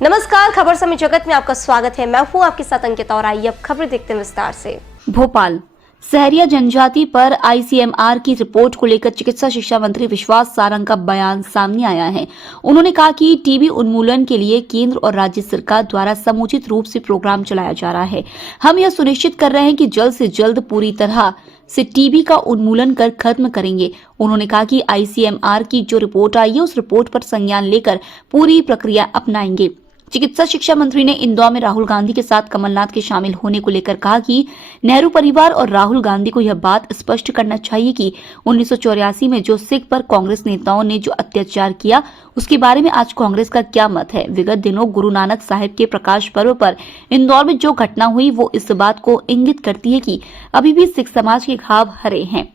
नमस्कार, खबर समय जगत में आपका स्वागत है। मैं हूं आपके साथ अंकिता और आइए अब खबर देखते हैं विस्तार से। भोपाल सहरिया जनजाति पर आईसीएमआर की रिपोर्ट को लेकर चिकित्सा शिक्षा मंत्री विश्वास सारंग का बयान सामने आया है। उन्होंने कहा कि टीबी उन्मूलन के लिए केंद्र और राज्य सरकार द्वारा समुचित रूप से प्रोग्राम चलाया जा रहा है। हम यह सुनिश्चित कर रहे हैं कि जल्द से जल्द पूरी तरह से टीबी का उन्मूलन कर खत्म करेंगे। उन्होंने कहा कि आईसीएमआर की जो रिपोर्ट आई है उस रिपोर्ट पर संज्ञान लेकर पूरी प्रक्रिया अपनाएंगे। चिकित्सा शिक्षा मंत्री ने इंदौर में राहुल गांधी के साथ कमलनाथ के शामिल होने को लेकर कहा कि नेहरू परिवार और राहुल गांधी को यह बात स्पष्ट करना चाहिए कि 1984 में जो सिख पर कांग्रेस नेताओं ने जो अत्याचार किया उसके बारे में आज कांग्रेस का क्या मत है। विगत दिनों गुरु नानक साहिब के प्रकाश पर्व पर इंदौर में जो घटना हुई वो इस बात को इंगित करती है कि अभी भी सिख समाज के घाव हरे हैं।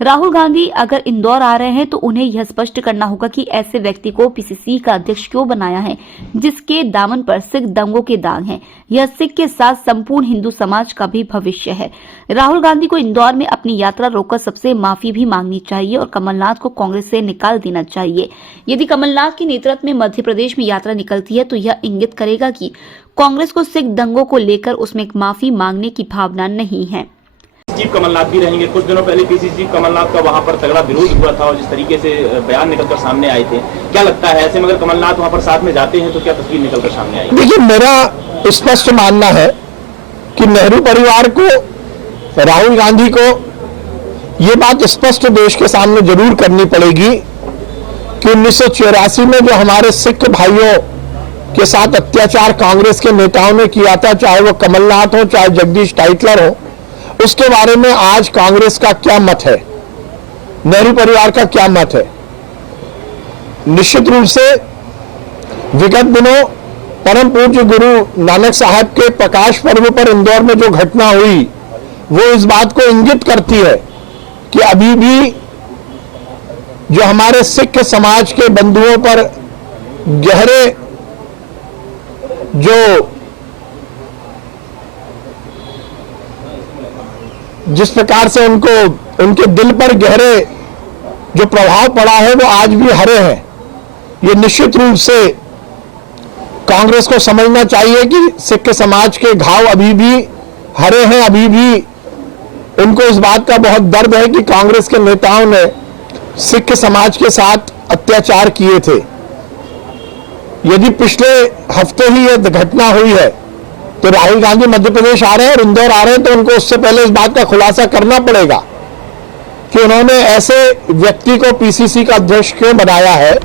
राहुल गांधी अगर इंदौर आ रहे हैं तो उन्हें यह स्पष्ट करना होगा कि ऐसे व्यक्ति को पीसीसी का अध्यक्ष क्यों बनाया है जिसके दामन पर सिख दंगों के दाग हैं। यह सिख के साथ संपूर्ण हिंदू समाज का भी भविष्य है। राहुल गांधी को इंदौर में अपनी यात्रा रोककर सबसे माफी भी मांगनी चाहिए और कमलनाथ को कांग्रेस से निकाल देना चाहिए। यदि कमलनाथ के नेतृत्व में मध्य प्रदेश में यात्रा निकलती है तो यह इंगित करेगा कि कांग्रेस को सिख दंगों को लेकर उसमें एक माफी मांगने की भावना नहीं है। चीफ कमलनाथ भी रहेंगे। कुछ दिनों पहले पीसीसी चीफ कमलनाथ का वहां पर तगड़ा विरोध हुआ था और जिस तरीके से बयान निकलकर सामने आए थे, क्या लगता है ऐसे में अगर कमलनाथ वहां पर साथ में जाते हैं तो क्या तस्वीर निकलकर सामने आएगी? देखिए, मेरा स्पष्ट मानना है कि नेहरू परिवार को, राहुल गांधी को ये बात स्पष्ट देश के सामने जरूर करनी पड़ेगी कि 1984 में जो हमारे सिख भाइयों के साथ अत्याचार कांग्रेस के नेताओं ने किया था, चाहे वो कमलनाथ हो चाहे जगदीश टाइटलर हो, उसके बारे में आज कांग्रेस का क्या मत है, नेहरू परिवार का क्या मत है। निश्चित रूप से विगत दिनों परम पूज्य गुरु नानक साहब के प्रकाश पर्व पर इंदौर में जो घटना हुई वो इस बात को इंगित करती है कि अभी भी जो हमारे सिख समाज के बंधुओं पर गहरे जो जिस प्रकार से उनके दिल पर गहरे जो प्रभाव पड़ा है वो आज भी हरे हैं। ये निश्चित रूप से कांग्रेस को समझना चाहिए कि सिख समाज के घाव अभी भी हरे हैं। अभी भी उनको इस बात का बहुत दर्द है कि कांग्रेस के नेताओं ने सिख समाज के साथ अत्याचार किए थे। यदि पिछले हफ्ते ही यह घटना हुई है तो राहुल गांधी मध्य प्रदेश आ रहे हैं और इंदौर आ रहे हैं तो उनको उससे पहले इस बात का खुलासा करना पड़ेगा कि उन्होंने ऐसे व्यक्ति को पीसीसी का अध्यक्ष क्यों बनाया है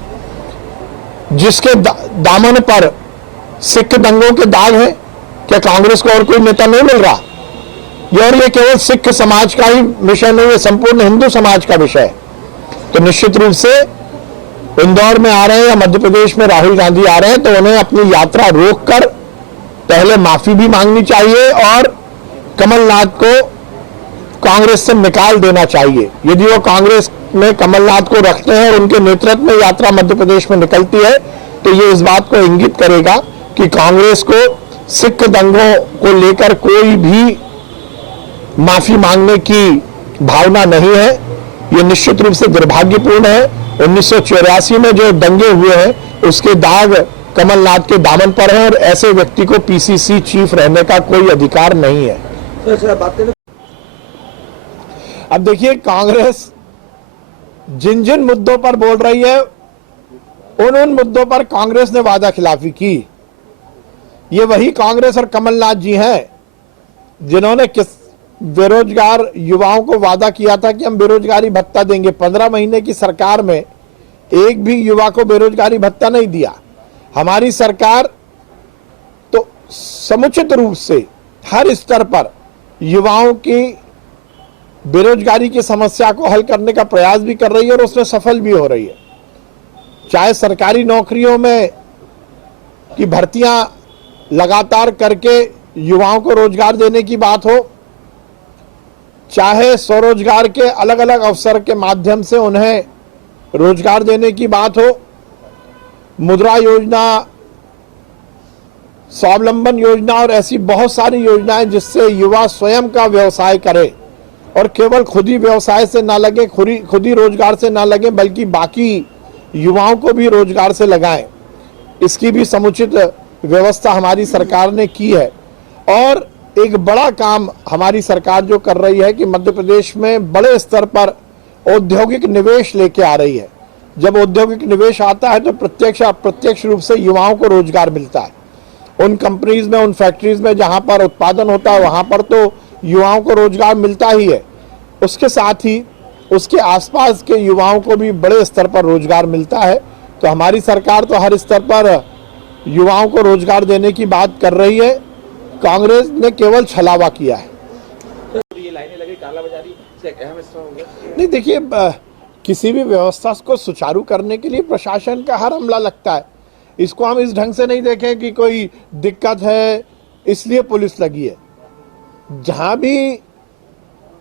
जिसके दामन पर सिख दंगों के दाग हैं। क्या कांग्रेस को और कोई नेता नहीं मिल रहा? और ये केवल सिख समाज का ही विषय नहीं है, संपूर्ण हिंदू समाज का विषय है। तो निश्चित रूप से इंदौर में आ रहे हैं या मध्य प्रदेश में राहुल गांधी आ रहे हैं तो उन्हें अपनी यात्रा रोककर पहले माफी भी मांगनी चाहिए और कमलनाथ को कांग्रेस से निकाल देना चाहिए। यदि वो कांग्रेस में कमलनाथ को रखते हैं और उनके नेतृत्व में यात्रा मध्य प्रदेश में निकलती है तो ये इस बात को इंगित करेगा कि कांग्रेस को सिख दंगों को लेकर कोई भी माफी मांगने की भावना नहीं है। ये निश्चित रूप से दुर्भाग्यपूर्ण है। 1984 में जो दंगे हुए हैं उसके दाग कमलनाथ के दामन पर है और ऐसे व्यक्ति को पीसीसी चीफ रहने का कोई अधिकार नहीं है। अब देखिए, कांग्रेस जिन जिन मुद्दों पर बोल रही है उन मुद्दों पर कांग्रेस ने वादा खिलाफी की। ये वही कांग्रेस और कमलनाथ जी हैं जिन्होंने बेरोजगार युवाओं को वादा किया था कि हम बेरोजगारी भत्ता देंगे। 15 महीने की सरकार में एक भी युवा को बेरोजगारी भत्ता नहीं दिया। हमारी सरकार तो समुचित रूप से हर स्तर पर युवाओं की बेरोजगारी की समस्या को हल करने का प्रयास भी कर रही है और उसमें सफल भी हो रही है। चाहे सरकारी नौकरियों में की भर्तियां लगातार करके युवाओं को रोजगार देने की बात हो, चाहे स्वरोजगार के अलग अलग अवसर के माध्यम से उन्हें रोजगार देने की बात हो, मुद्रा योजना, स्वावलंबन योजना और ऐसी बहुत सारी योजनाएं जिससे युवा स्वयं का व्यवसाय करे और केवल खुद ही व्यवसाय से ना लगे, खुद ही रोजगार से ना लगे, बल्कि बाकी युवाओं को भी रोजगार से लगाएं। इसकी भी समुचित व्यवस्था हमारी सरकार ने की है। और एक बड़ा काम हमारी सरकार जो कर रही है कि मध्य प्रदेश में बड़े स्तर पर औद्योगिक निवेश लेके आ रही है। जब औद्योगिक निवेश आता है तो प्रत्यक्ष अप्रत्यक्ष रूप से युवाओं को रोजगार मिलता है। उन कंपनीज में, उन फैक्ट्रीज में जहां पर उत्पादन होता है वहां पर तो युवाओं को रोजगार मिलता ही है, उसके साथ ही उसके आसपास के युवाओं को भी बड़े स्तर पर रोजगार मिलता है। तो हमारी सरकार तो हर स्तर पर युवाओं को रोजगार देने की बात कर रही है। कांग्रेस ने केवल छलावा किया है। ये लाइनें लगी, कालाबाजारी से एक अहम हिस्सा होगा। नहीं, देखिए, किसी भी व्यवस्था को सुचारू करने के लिए प्रशासन का हर अमला लगता है। इसको हम इस ढंग से नहीं देखें कि कोई दिक्कत है इसलिए पुलिस लगी है। जहां भी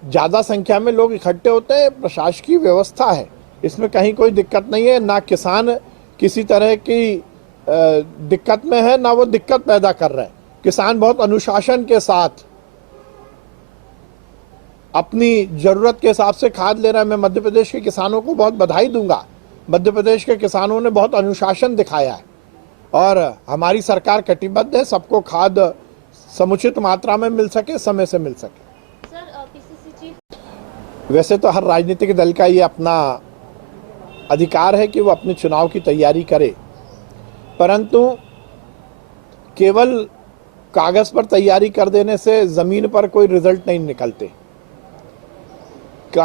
ज्यादा संख्या में लोग इकट्ठे होते हैं, प्रशासकीय व्यवस्था है, इसमें कहीं कोई दिक्कत नहीं है। ना किसान किसी तरह की दिक्कत में है, ना वो दिक्कत पैदा कर रहे हैं। किसान बहुत अनुशासन के साथ अपनी जरूरत के हिसाब से खाद ले रहा है। मैं मध्य प्रदेश के किसानों को बहुत बधाई दूंगा। मध्य प्रदेश के किसानों ने बहुत अनुशासन दिखाया है और हमारी सरकार कटिबद्ध है सबको खाद समुचित मात्रा में मिल सके, समय से मिल सके। वैसे तो हर राजनीतिक दल का ये अपना अधिकार है कि वो अपने चुनाव की तैयारी करे, परंतु केवल कागज पर तैयारी कर देने से जमीन पर कोई रिजल्ट नहीं निकलते।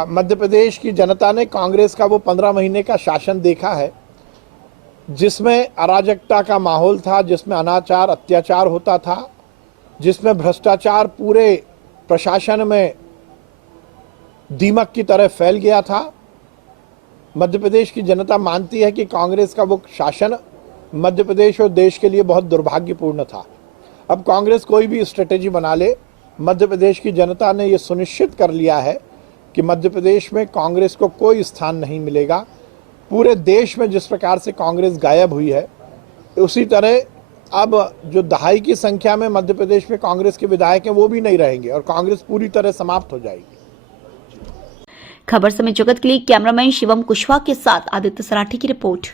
मध्य प्रदेश की जनता ने कांग्रेस का वो 15 महीने का शासन देखा है जिसमें अराजकता का माहौल था, जिसमें अनाचार अत्याचार होता था, जिसमें भ्रष्टाचार पूरे प्रशासन में दीमक की तरह फैल गया था। मध्य प्रदेश की जनता मानती है कि कांग्रेस का वो शासन मध्य प्रदेश और देश के लिए बहुत दुर्भाग्यपूर्ण था। अब कांग्रेस कोई भी स्ट्रेटेजी बना ले, मध्य प्रदेश की जनता ने ये सुनिश्चित कर लिया है कि मध्य प्रदेश में कांग्रेस को कोई स्थान नहीं मिलेगा। पूरे देश में जिस प्रकार से कांग्रेस गायब हुई है, उसी तरह अब जो दहाई की संख्या में मध्य प्रदेश में कांग्रेस के विधायक हैं वो भी नहीं रहेंगे और कांग्रेस पूरी तरह समाप्त हो जाएगी। खबर समय जगत के लिए कैमरामैन शिवम कुशवाहा के साथ आदित्य सराठी की रिपोर्ट।